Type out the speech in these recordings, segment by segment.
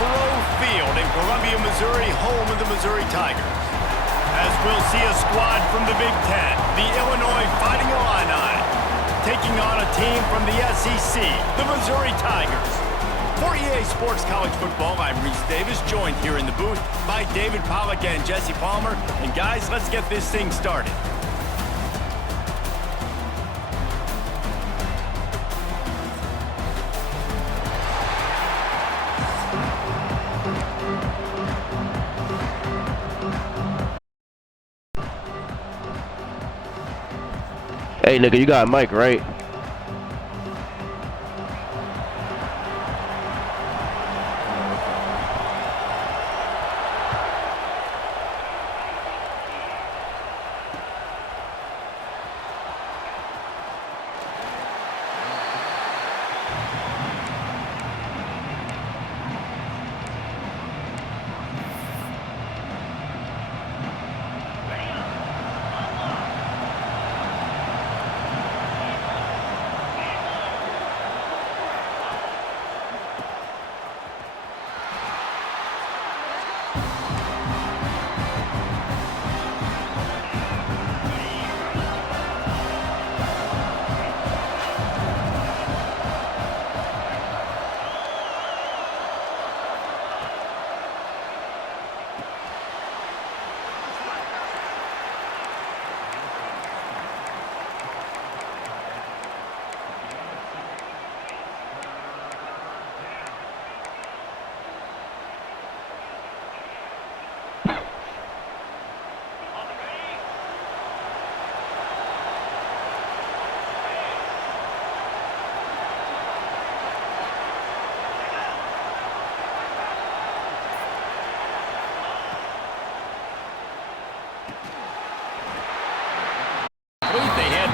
Thoreau Field in Columbia, Missouri, home of the Missouri Tigers. As we'll see a squad from the Big Ten, the Illinois Fighting Illini, taking on a team from the SEC, the Missouri Tigers. For EA Sports College Football, I'm Reese Davis, joined here in the booth by David Pollack and Jesse Palmer. And guys, let's get this thing started. Hey, nigga, you got a mic, right?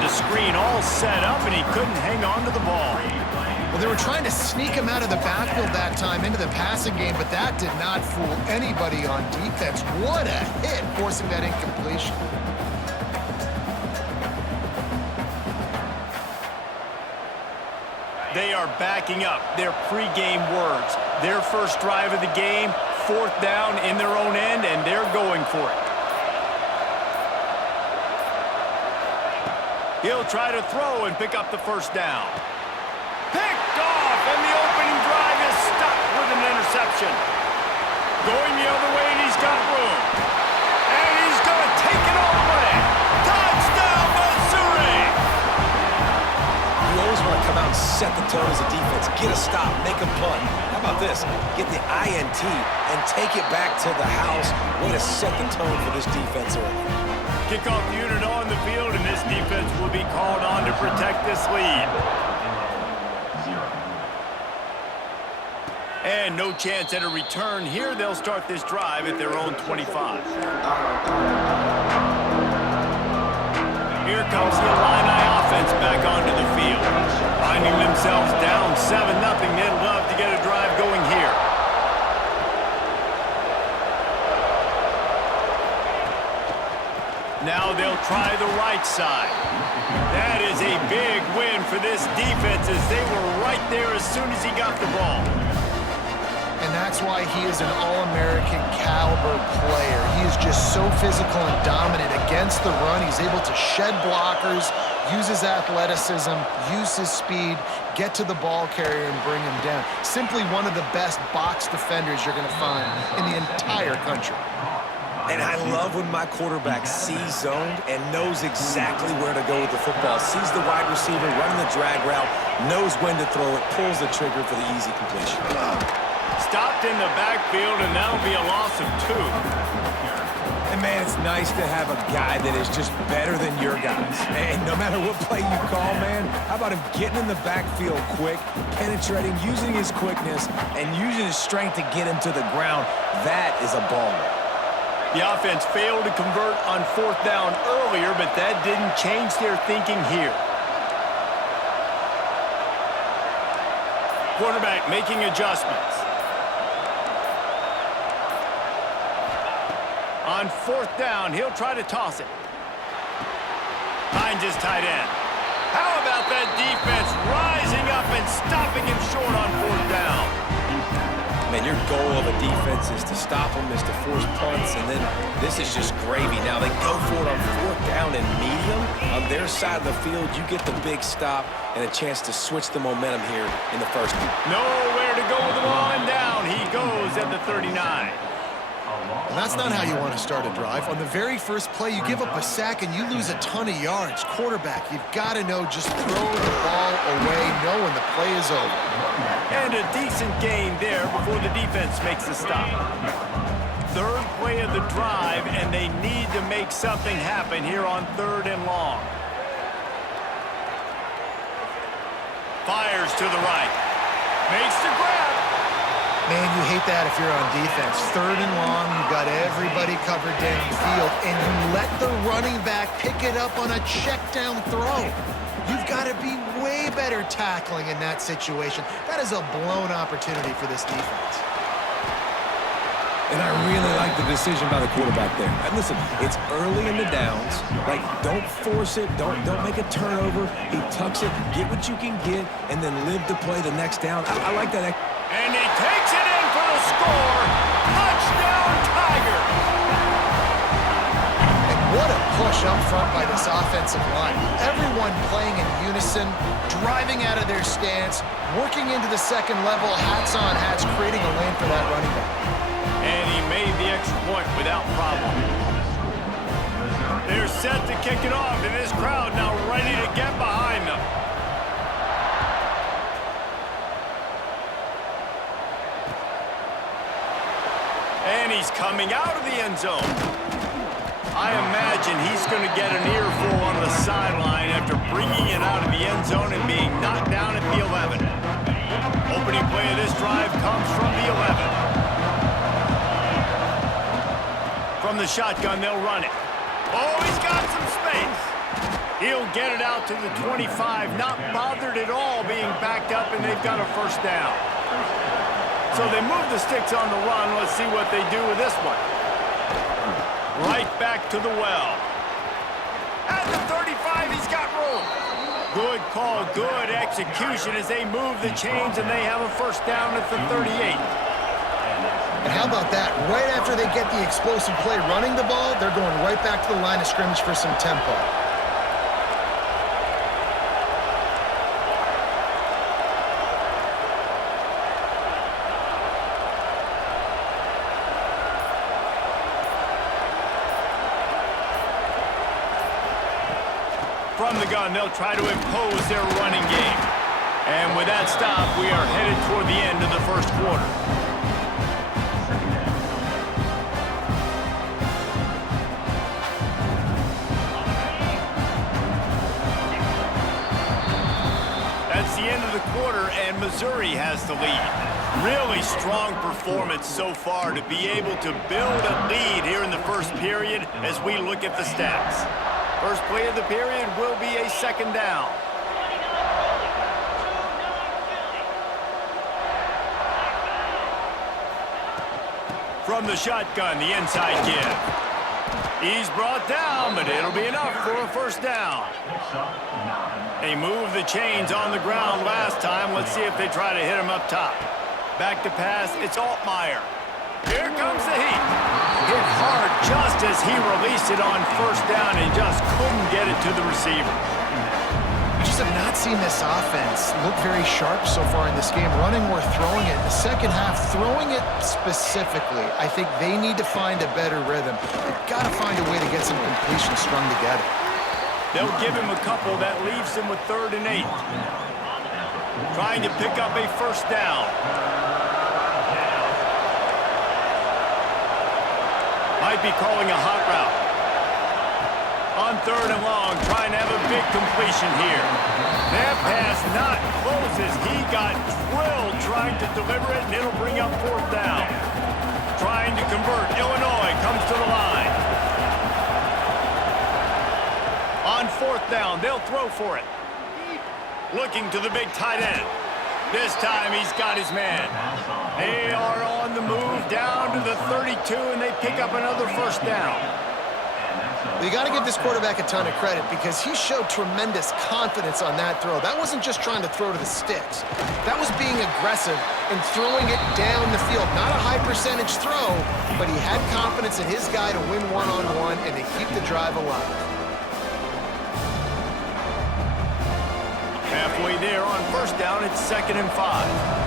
Screen all set up, and he couldn't hang on to the ball. Well, they were trying to sneak him out of the backfield that time into the passing game, but that did not fool anybody on defense. What a hit, forcing that incompletion. They are backing up their pregame words. Their first drive of the game, 4th down in their own end, and they're going for it. He'll try to throw and pick up the first down. Picked off, and the opening drive is stopped with an interception. Going the other way, and he's got room. And he's going to take it all the way. Touchdown, Missouri! You always want to come out and set the tone as a defense. Get a stop, make a punt. How about this? Get the INT and take it back to the house. Way to set the tone for this defense early. Kickoff unit on the field, and this defense will be called on to protect this lead. And no chance at a return here. They'll start this drive at their own 25. Here comes the Illini offense back onto the field. Finding themselves down 7-0, they'd love to get a drive going here. Now they'll try the right side. That is a big win for this defense as they were right there as soon as he got the ball. And that's why he is an All-American caliber player. He is just so physical and dominant against the run. He's able to shed blockers, use his athleticism, use his speed, get to the ball carrier and bring him down. Simply one of the best box defenders you're going to find in the entire country. And I love when my quarterback sees zoned and knows exactly where to go with the football. Sees the wide receiver running the drag route, knows when to throw it, pulls the trigger for the easy completion. Stopped in the backfield, and that'll be a loss of 2. And, man, it's nice to have a guy that is just better than your guys. And no matter what play you call, man, how about him getting in the backfield quick, penetrating, using his quickness, and using his strength to get him to the ground? That is a baller. The offense failed to convert on 4th down earlier, but that didn't change their thinking here. Quarterback making adjustments. On 4th down, he'll try to toss it. Finds his tight end. How about that defense rising up and stopping him short on 4th down? Man, your goal of a defense is to stop them, is to force punts, and then this is just gravy. Now they go for it on 4th down and medium. On their side of the field, you get the big stop and a chance to switch the momentum here in the first one. Nowhere to go with the ball, and down he goes at the 39. And that's not how you want to start a drive. On the very first play, you give up a sack and you lose a ton of yards. Quarterback, you've got to know, just throw the ball away, know when the play is over. And a decent gain there before the defense makes the stop. 3rd play of the drive, and they need to make something happen here on 3rd and long. Fires to the right. Makes the grab. Man, you hate that if you're on defense. 3rd and long, you've got everybody covered downfield, and you let the running back pick it up on a check down throw. You've got to be way better tackling in that situation. That is a blown opportunity for this defense. And I really like the decision by the quarterback there. And listen, it's early in the downs. Like, don't force it. Don't make a turnover. He tucks it, get what you can get, and then live to play the next down. I like that. And he takes it in for the score. Touchdown, Tigers! And what a push up front by this offensive line. Everyone playing in unison, driving out of their stance, working into the second level, hats on hats, creating a lane for that running back. And he made the extra point without problem. They're set to kick it off, and this crowd now ready to get behind them. And he's coming out of the end zone. I imagine he's going to get an earful on the sideline after bringing it out of the end zone and being knocked down at the 11. Opening play of this drive comes from the 11. From the shotgun, they'll run it. Oh, he's got some space. He'll get it out to the 25, not bothered at all being backed up, and they've got a 1st down. So they move the sticks on the run. Let's see what they do with this one. Right back to the well. At the 35, he's got room. Good call, good execution as they move the chains, and they have a 1st down at the 38. And how about that? Right after they get the explosive play running the ball, they're going right back to the line of scrimmage for some tempo. From the gun, they'll try to impose their running game. And with that stop, we are headed toward the end of the 1st quarter. That's the end of the quarter, and Missouri has the lead. Really strong performance so far to be able to build a lead here in the 1st period as we look at the stats. 1st play of the period will be a 2nd down. From the shotgun, the inside give. He's brought down, but it'll be enough for a 1st down. They moved the chains on the ground last time. Let's see if they try to hit him up top. Back to pass, it's Altmaier. Here comes the heat. Hit hard just as he released it on 1st down and just couldn't get it to the receiver. I just have not seen this offense look very sharp so far in this game, running or throwing it. In the second half, throwing it specifically, I think they need to find a better rhythm. They've got to find a way to get some completions strung together. They'll give him a couple. That leaves him with 3rd and 8. Trying to pick up a 1st down. Might be calling a hot route. On 3rd and long, trying to have a big completion here. That pass not close as he got drilled trying to deliver it, and it'll bring up 4th down. Trying to convert. Illinois comes to the line. On 4th down, they'll throw for it. Looking to the big tight end. This time he's got his man. They are on the move down to the 32, and they pick up another 1st down. You got to give this quarterback a ton of credit because he showed tremendous confidence on that throw. That wasn't just trying to throw to the sticks. That was being aggressive and throwing it down the field. Not a high percentage throw, but he had confidence in his guy to win one-on-one and to keep the drive alive. Halfway there on first down, it's 2nd and 5.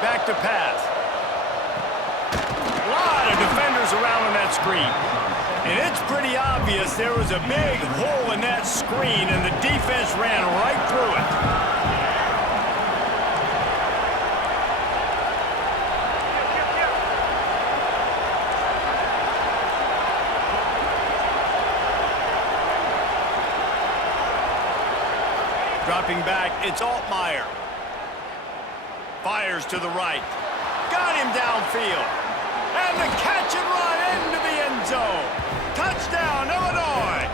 Back to pass. A lot of defenders around on that screen. And it's pretty obvious there was a big hole in that screen, and the defense ran right through it. Dropping back, it's Altmaier. Fires to the right. Got him downfield. And the catch and run into the end zone. Touchdown, Illinois.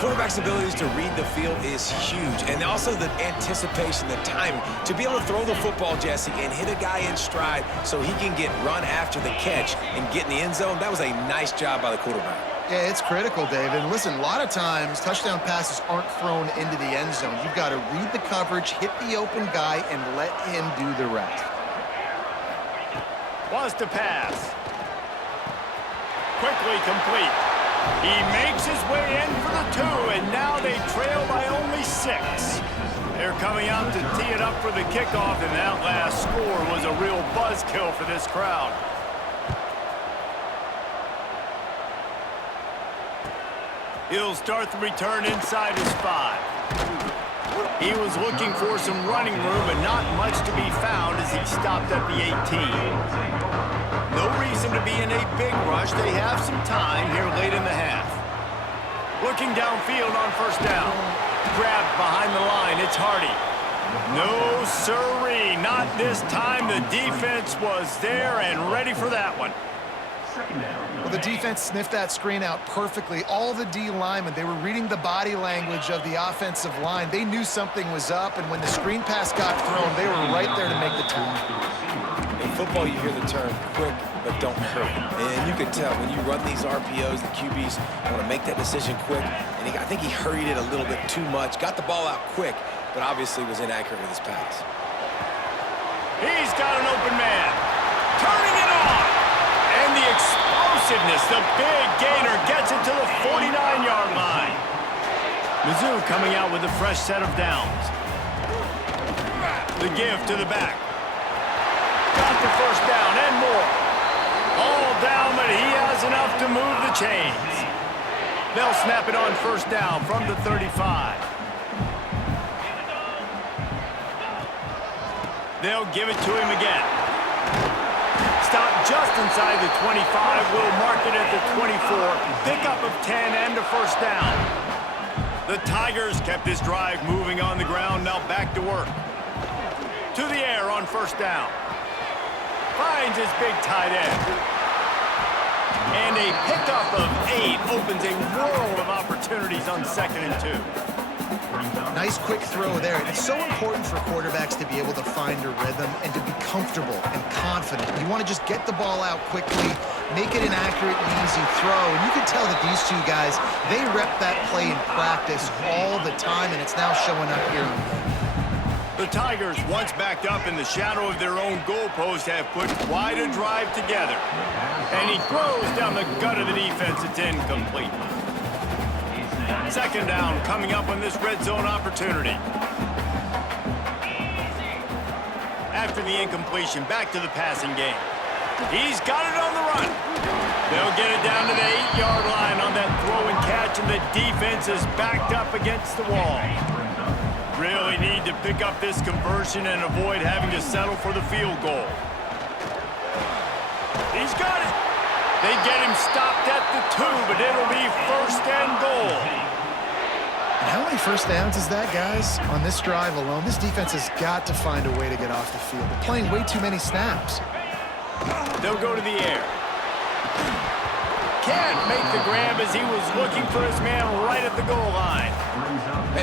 Quarterback's abilities to read the field is huge. And also the anticipation, the timing. To be able to throw the football, Jesse, and hit a guy in stride so he can get run after the catch and get in the end zone, that was a nice job by the quarterback. Yeah, it's critical, David. And listen, a lot of times touchdown passes aren't thrown into the end zone. You've got to read the coverage, hit the open guy, and let him do the rest. Wants to pass. Quickly complete. He makes his way in for the 2, and now they trail by only 6. They're coming out to tee it up for the kickoff, and that last score was a real buzzkill for this crowd. He'll start the return inside his 5. He was looking for some running room, but not much to be found as he stopped at the 18. No reason to be in a big rush. They have some time here late in the half. Looking downfield on first down. Grabbed behind the line. It's Hardy. No siree, not this time. The defense was there and ready for that one. Well, the defense sniffed that screen out perfectly. All the D linemen, they were reading the body language of the offensive line. They knew something was up, and when the screen pass got thrown, they were right there to make the tackle. In football, you hear the term quick, but don't hurry. And you can tell when you run these RPOs, the QBs want to make that decision quick. And I think he hurried it a little bit too much. Got the ball out quick, but obviously was inaccurate with his pass. He's got an open man. Turning it on. And the explosiveness, the big gainer gets it to the 49-yard line. Mizzou coming out with a fresh set of downs. The give to the back. Got the first down and more. All down, but he has enough to move the chains. They'll snap it on first down from the 35. They'll give it to him again. Stop just inside the 25. We'll mark it at the 24. Pickup of 10 and a first down. The Tigers kept this drive moving on the ground. Now back to work. To the air on first down. Finds his big tight end. And a pickup of 8 opens a world of opportunities on 2nd and 2. Nice quick throw there. It's so important for quarterbacks to be able to find a rhythm and to be comfortable and confident. You want to just get the ball out quickly, make it an accurate and easy throw. And you can tell that these two guys, they rep that play in practice all the time, and it's now showing up here. The Tigers, once backed up in the shadow of their own goalpost, have put quite a drive together. And he throws down the gut of the defense. It's incomplete. 2nd down coming up on this red zone opportunity. After the incompletion, back to the passing game. He's got it on the run. They'll get it down to the 8-yard line on that throw and catch, and the defense is backed up against the wall. Really need to pick up this conversion and avoid having to settle for the field goal. He's got it. They get him stopped at the 2, but it'll be 1st and goal. And how many first downs is that, guys? On this drive alone, this defense has got to find a way to get off the field. They're playing way too many snaps. They'll go to the air. can't make the grab as he was looking for his man right at the goal line.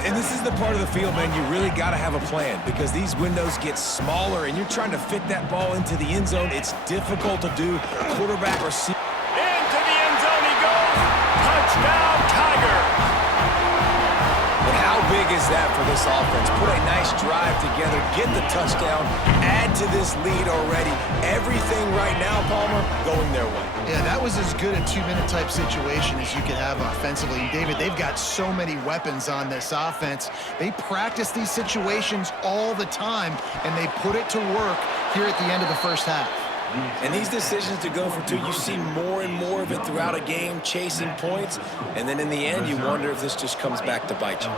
And this is the part of the field, man, you really got to have a plan because these windows get smaller and you're trying to fit that ball into the end zone. It's difficult to do. Quarterback or receiver. Into the end zone he goes. Touchdown, Tigers. But how big is that for this offense? Put a nice drive together, get the touchdown, add to this lead already. Everything right now, Palmer, going their way. Yeah, that was as good a two-minute type situation as you could have offensively. And David, they've got so many weapons on this offense. They practice these situations all the time, and they put it to work here at the end of the first half. And these decisions to go for two, you see more and more of it throughout a game, chasing points. And then in the end, you wonder if this just comes back to bite you.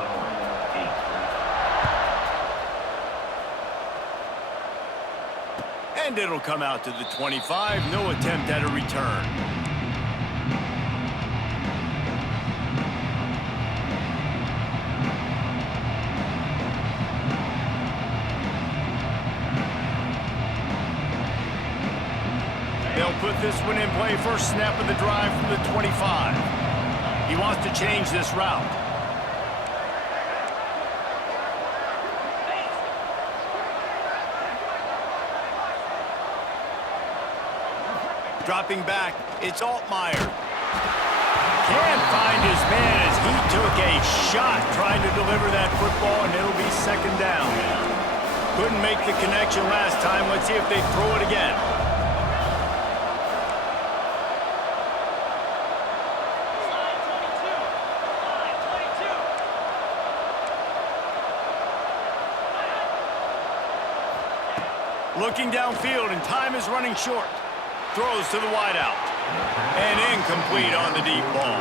And it'll come out to the 25. No attempt at a return. They'll put this one in play. First snap of the drive from the 25. He wants to change this route. Dropping back, it's Altmaier. Can't find his man as he took a shot trying to deliver that football, and it'll be second down. Couldn't make the connection last time. Let's see if they throw it again. Looking downfield, and time is running short. Throws to the wideout. And incomplete on the deep ball.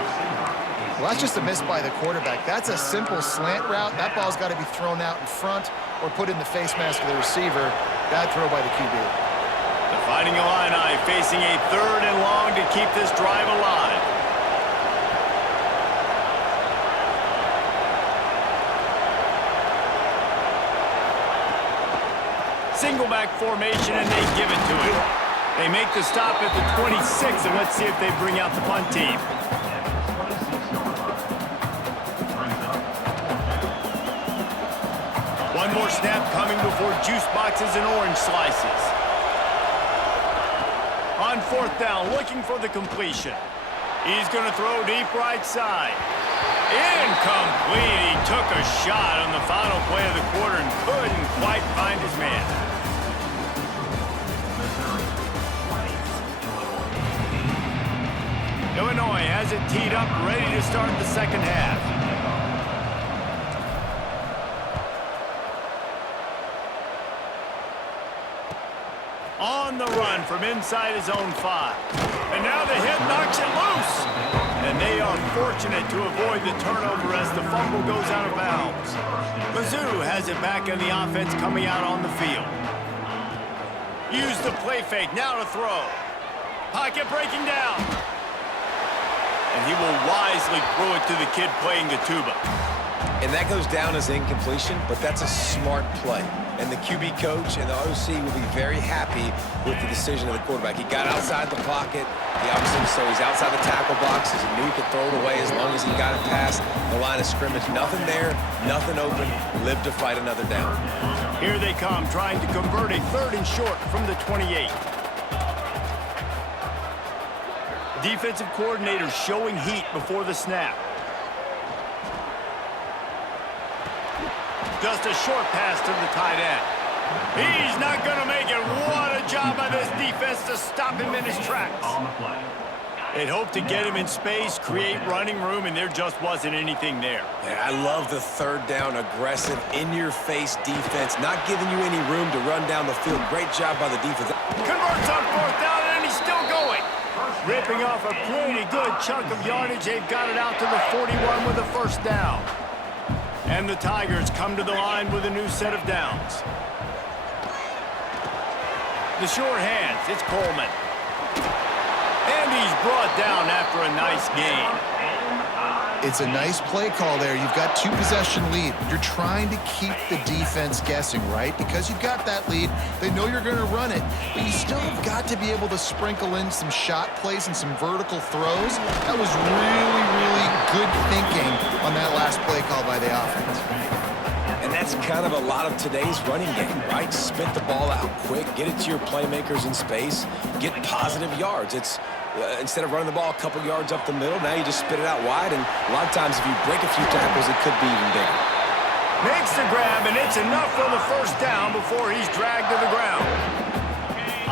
Well, that's just a miss by the quarterback. That's a simple slant route. That ball's got to be thrown out in front or put in the face mask of the receiver. Bad throw by the QB. The Fighting Illini facing a 3rd and long to keep this drive alive. Single back formation, and they give it to him. They make the stop at the 26, and let's see if they bring out the punt team. One more snap coming before juice boxes and orange slices. On 4th down, looking for the completion. He's going to throw deep right side. Incomplete. He took a shot on the final play of the quarter and couldn't quite find his man. Illinois has it teed up, ready to start the second half. On the run from inside his own 5. And now the hit knocks it loose. And they are fortunate to avoid the turnover as the fumble goes out of bounds. Mizzou has it back in the offense coming out on the field. Use the play fake, now to throw. Pocket breaking down. And he will wisely throw it to the kid playing the tuba. And that goes down as incompletion, but that's a smart play. And the QB coach and the OC will be very happy with the decision of the quarterback. He got outside the pocket. He obviously, so he's outside the tackle box. He knew he could throw it away as long as he got it past the line of scrimmage. Nothing there, nothing open. Live to fight another down. Here they come, trying to convert a 3rd and short from the 28. Defensive coordinator showing heat before the snap. Just a short pass to the tight end. He's not going to make it. What a job by this defense to stop him in his tracks. They'd hoped to get him in space, create running room, and there just wasn't anything there. Yeah, I love the 3rd down, aggressive, in-your-face defense, not giving you any room to run down the field. Great job by the defense. Converts on 4th down, and he's still going. Ripping off a pretty good chunk of yardage. They've got it out to the 41 with a 1st down. And the Tigers come to the line with a new set of downs. The sure hands, it's Coleman. And he's brought down after a nice gain. It's a nice play call there. You've got 2-possession lead. You're trying to keep the defense guessing, right? Because you've got that lead. They know you're going to run it, but you still have got to be able to sprinkle in some shot plays and some vertical throws. That was really, really good thinking on that last play call by the offense. And that's kind of a lot of today's running game, right? Spit the ball out quick, get it to your playmakers in space, get positive yards. It's instead of running the ball a couple yards up the middle, now you just spit it out wide, and a lot of times if you break a few tackles, it could be even bigger. Makes the grab, and it's enough for the first down before he's dragged to the ground.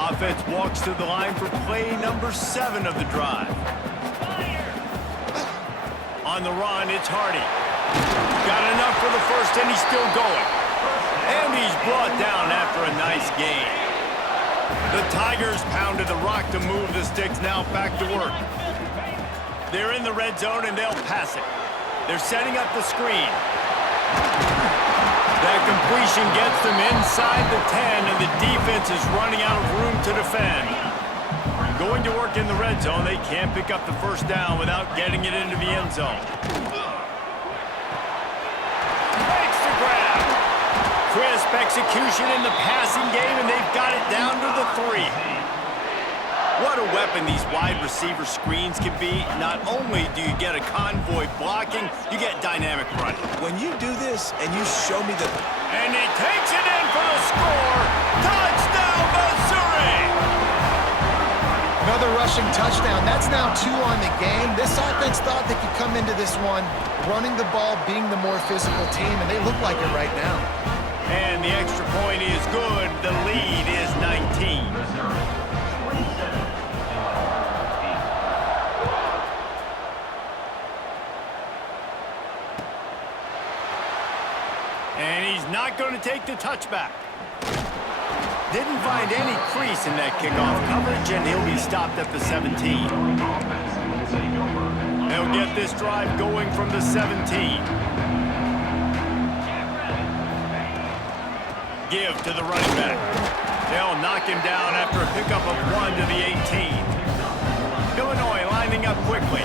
Offense walks to the line for play number 7 of the drive. On the run, it's Hardy. Got enough for the first, and he's still going. And he's brought down after a nice gain. The Tigers pounded the rock to move the sticks, now back to work. They're in the red zone, and they'll pass it. They're setting up the screen. That completion gets them inside the 10, and the defense is running out of room to defend. Going to work in the red zone, they can't pick up the first down without getting it into the end zone. Crisp execution in the passing game, and they've got it down to the 3. What a weapon these wide receiver screens can be. Not only do you get a convoy blocking, you get dynamic running. When you do this and you show me the... And he takes it in for the score. Touchdown, Missouri! Another rushing touchdown. That's now 2 on the game. This offense thought they could come into this one running the ball, being the more physical team, and they look like it right now. And the extra point is good. The lead is 19. And he's not going to take the touchback. Didn't find any crease in that kickoff coverage, and he'll be stopped at the 17. They'll get this drive going from the 17. Give to the running back. They'll knock him down after a pickup of 1 to the 18. Illinois lining up quickly.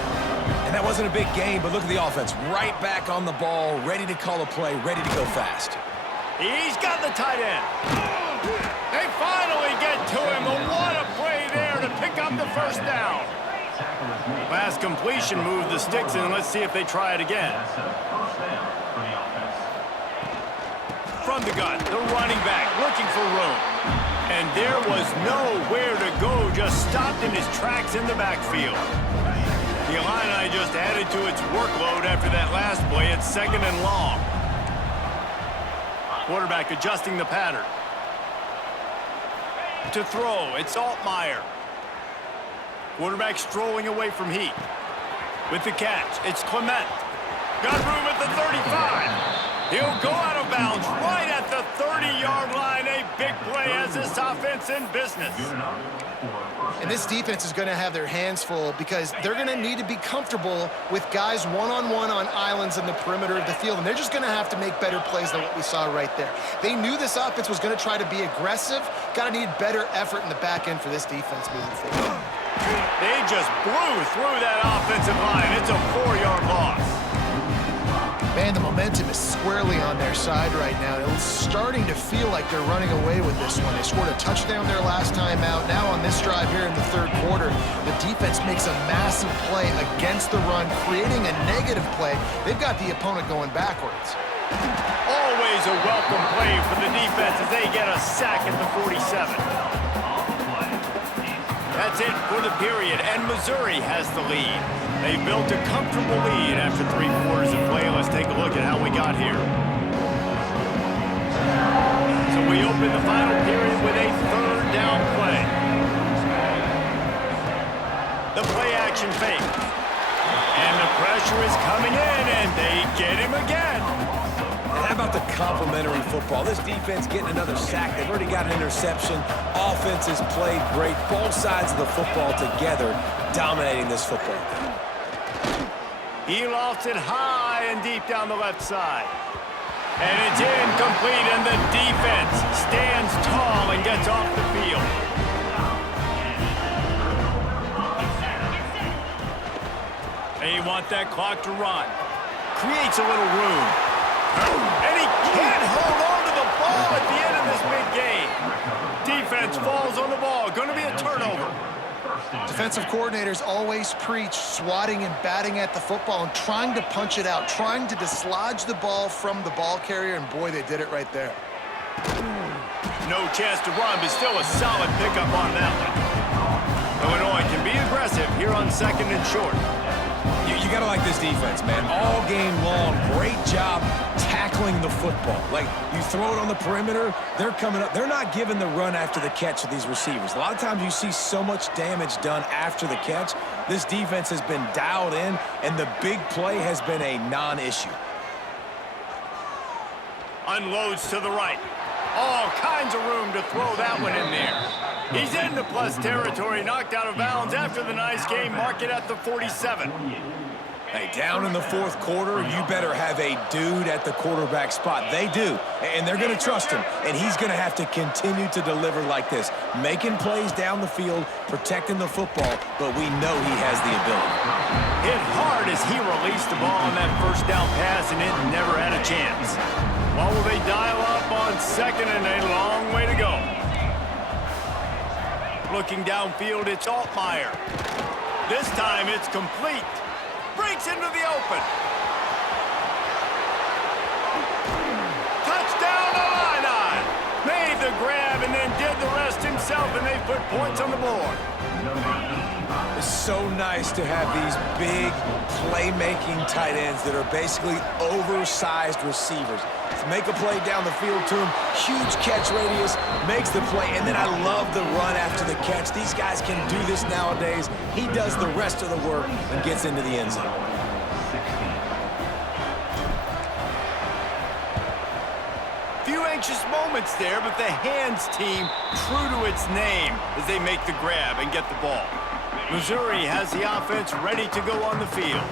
And that wasn't a big gain, but look at the offense. Right back on the ball, ready to call a play, ready to go fast. He's got the tight end. They finally get to him. And what a play there to pick up the first down. Last completion moved the sticks, and let's see if they try it again. From the gun, the running back looking for room. And there was nowhere to go, just stopped in his tracks in the backfield. The Illini just added to its workload after that last play. It's 2nd and long. Quarterback adjusting the pattern. To throw, it's Altmaier. Quarterback strolling away from Heat. With the catch, it's Clement. Got room at the 35. He'll go out of bounds right at the 30-yard line. A big play as this offense in business. And this defense is going to have their hands full because they're going to need to be comfortable with guys one-on-one on islands in the perimeter of the field. And they're just going to have to make better plays than what we saw right there. They knew this offense was going to try to be aggressive. Got to need better effort in the back end for this defense moving forward. They just blew through that offensive line. It's a 4-yard loss. Man, the momentum is squarely on their side right now. It's starting to feel like they're running away with this one. They scored a touchdown their last time out. Now on this drive here in the 3rd quarter, the defense makes a massive play against the run, creating a negative play. They've got the opponent going backwards. Always a welcome play for the defense as they get a sack at the 47. That's it for the period, and Missouri has the lead. They built a comfortable lead after 3 quarters of play. Let's take a look at how we got here. So we open the final period with a 3rd down play. The play action fake. And the pressure is coming in, and they get him again. And how about the complimentary football? This defense getting another sack. They've already got an interception. Offense has played great. Both sides of the football together dominating this football game. He lofts it high and deep down the left side. And it's incomplete, and the defense stands tall and gets off the field. want that clock to run. Creates a little room. And he can't hold on to the ball at the end of this big game. Defense falls on the ball. Going to be a turnover. Defensive coordinators always preach swatting and batting at the football and trying to punch it out, trying to dislodge the ball from the ball carrier, and boy, they did it right there. No chance to run, but still a solid pickup on that one. Illinois can be aggressive here on 2nd and short. You got to like this defense, man. All game long, great job tackling the football. Like, you throw it on the perimeter, they're coming up. They're not giving the run after the catch to these receivers. A lot of times you see so much damage done after the catch. This defense has been dialed in, and the big play has been a non-issue. Unloads to the right. All kinds of room to throw that one in there. He's into plus territory, knocked out of bounds after the nice game. Mark it at the 47. Hey, down in the 4th quarter, you better have a dude at the quarterback spot. They do, and they're going to trust him, and he's going to have to continue to deliver like this, making plays down the field, protecting the football, but we know he has the ability. Hit hard as he released the ball on that first down pass, and it never had a chance. What will they dial up on 2nd and a long way to go? Looking downfield, it's Altmaier. This time it's complete. Breaks into the open. Touchdown Illini! Made the grab and then did the rest himself, and they put points on the board. It's so nice to have these big playmaking tight ends that are basically oversized receivers. Make a play down the field to him, huge catch radius, makes the play, and then I love the run after the catch. These guys can do this nowadays. He does the rest of the work and gets into the end zone. Few anxious moments there, but the hands team true to its name as they make the grab and get the ball. Missouri has the offense ready to go on the field.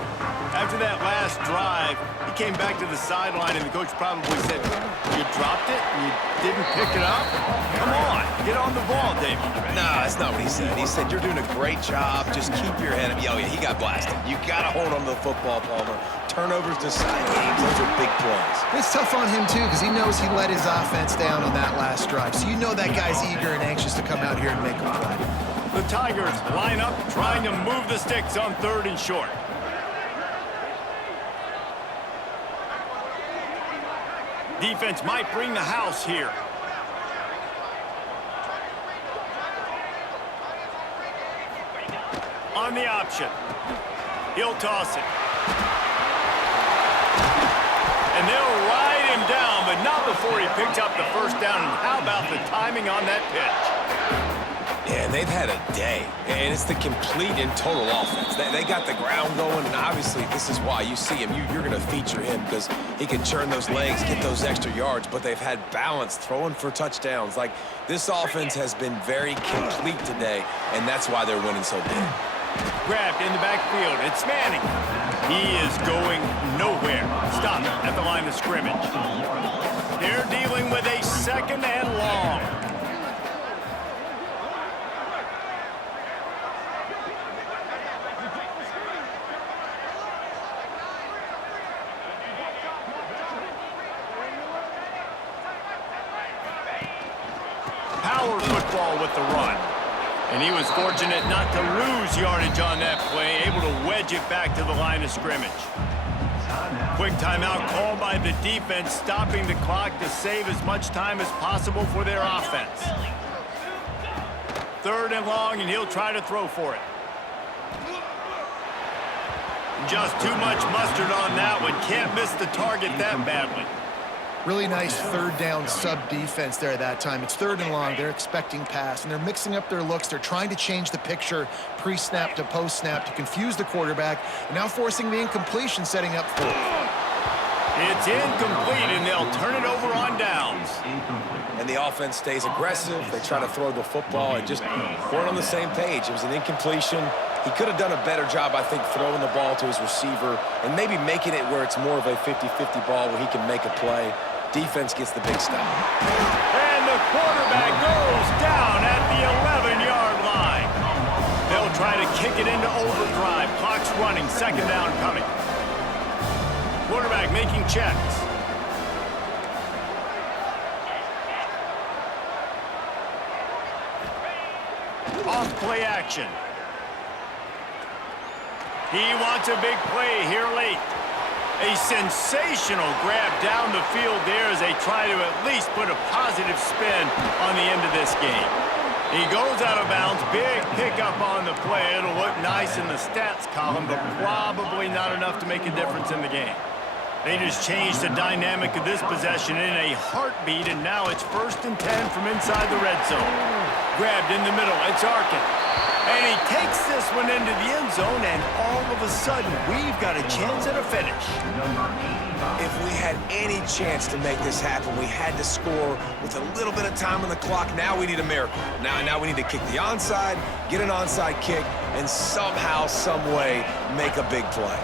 After that last drive, he came back to the sideline, and the coach probably said, "You dropped it? You didn't pick it up? Come on, get on the ball, David." No, that's not what he said. He said, "You're doing a great job. Just keep your head up." Oh, yeah, he got blasted. You got to hold on to the football, Palmer. Turnovers decide games. Those are big plays. It's tough on him, too, because he knows he let his offense down on that last drive. So you know that guy's eager and anxious to come out here and make a play. The Tigers line up, trying to move the sticks on 3rd and short. Defense might bring the house here. On the option. He'll toss it. And they'll ride him down, but not before he picks up the first down. And how about the timing on that pitch? Yeah, they've had a day, and it's the complete and total offense. They got the ground going, and obviously this is why you see him. You're going to feature him because he can churn those legs, get those extra yards, but they've had balance, throwing for touchdowns. Like, this offense has been very complete today, and that's why they're winning so big. Grabbed in the backfield. It's Manning. He is going nowhere. Stopped at the line of scrimmage. They're dealing with a 2nd and long. Power football with the run. And he was fortunate not to lose yardage on that play, able to wedge it back to the line of scrimmage. Quick timeout called by the defense, stopping the clock to save as much time as possible for their offense. 3rd and long, and he'll try to throw for it. Just too much mustard on that one. Can't miss the target that badly. Really nice 3rd down sub-defense there at that time. It's 3rd and long. They're expecting pass, and they're mixing up their looks. They're trying to change the picture pre-snap to post-snap to confuse the quarterback, and now forcing the incompletion, setting up 4th. It's incomplete, and they'll turn it over on downs. And the offense stays aggressive. They try to throw the football and just weren't on the same page. It was an incompletion. He could have done a better job, I think, throwing the ball to his receiver and maybe making it where it's more of a 50-50 ball where he can make a play. Defense gets the big stop. And the quarterback goes down at the 11-yard line. They'll try try to kick it into overdrive. Clock's running, second down coming. Quarterback making checks. Off play action. He wants a big play here late. A sensational grab down the field there as they try to at least put a positive spin on the end of this game. He goes out of bounds, big pickup on the play. It'll look nice in the stats column, but probably not enough to make a difference in the game. They just changed the dynamic of this possession in a heartbeat, and now it's 1st and 10 from inside the red zone. Grabbed in the middle, it's Arkin. And he takes this one into the end zone, and all of a sudden, we've got a chance at a finish. If we had any chance to make this happen, we had to score with a little bit of time on the clock. Now we need a miracle. Now we need to kick the onside, get an onside kick, and somehow, some way, make a big play.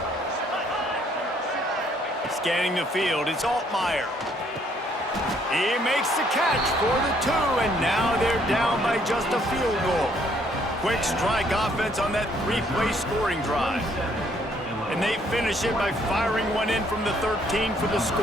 Scanning the field, it's Altmaier. He makes the catch for the 2, and now they're down by just a field goal. Quick strike offense on that 3-play scoring drive. And they finish it by firing one in from the 13 for the score.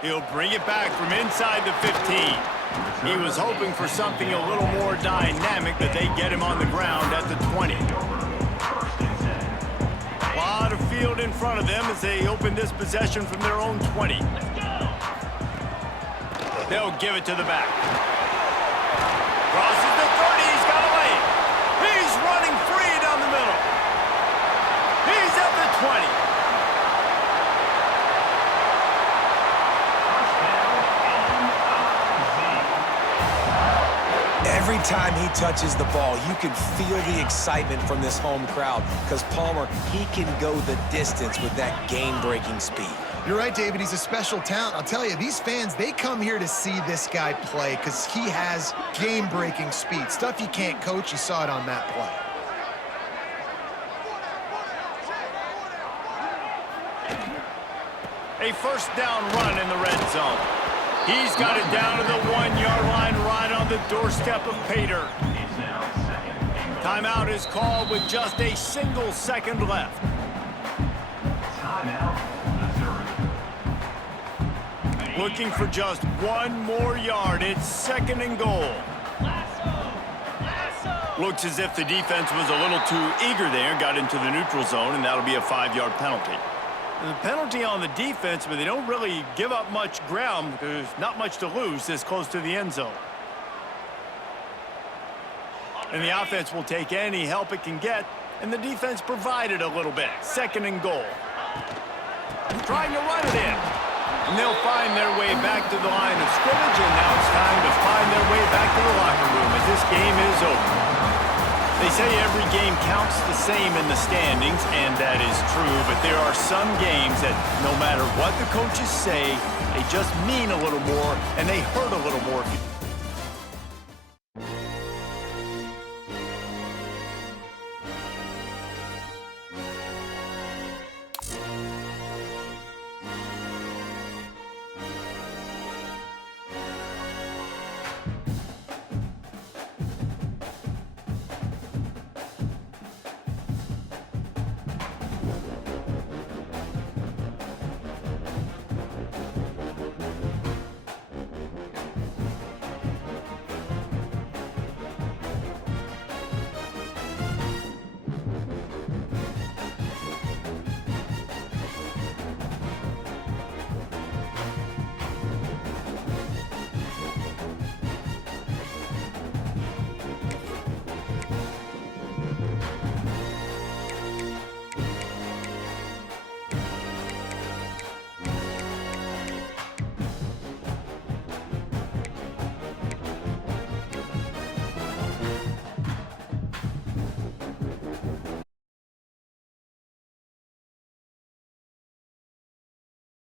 He'll bring it back from inside the 15. He was hoping for something a little more dynamic, but they get him on the ground at the 20. A lot of field in front of them as they open this possession from their own 20. They'll give it to the back. Crosses the 30, he's got away. He's running free down the middle. He's at the 20. Every time he touches the ball, you can feel the excitement from this home crowd because Palmer, he can go the distance with that game-breaking speed. You're right, David. He's a special talent. I'll tell you, these fans, they come here to see this guy play because he has game-breaking speed. Stuff you can't coach, you saw it on that play. A first down run in the red zone. He's got it down to the 1-yard line right on the doorstep of Pater. Timeout is called with just a single second left. Looking for just one more yard. It's 2nd and goal. Looks as if the defense was a little too eager there, got into the neutral zone, and that'll be a 5-yard penalty. The penalty on the defense, but they don't really give up much ground because there's not much to lose this close to the end zone. And the offense will take any help it can get, and the defense provided a little bit. 2nd and goal. Trying to run it in. And they'll find their way back to the line of scrimmage, and now it's time to find their way back to the locker room as this game is over. They say every game counts the same in the standings, and that is true, but there are some games that no matter what the coaches say, they just mean a little more, and they hurt a little more.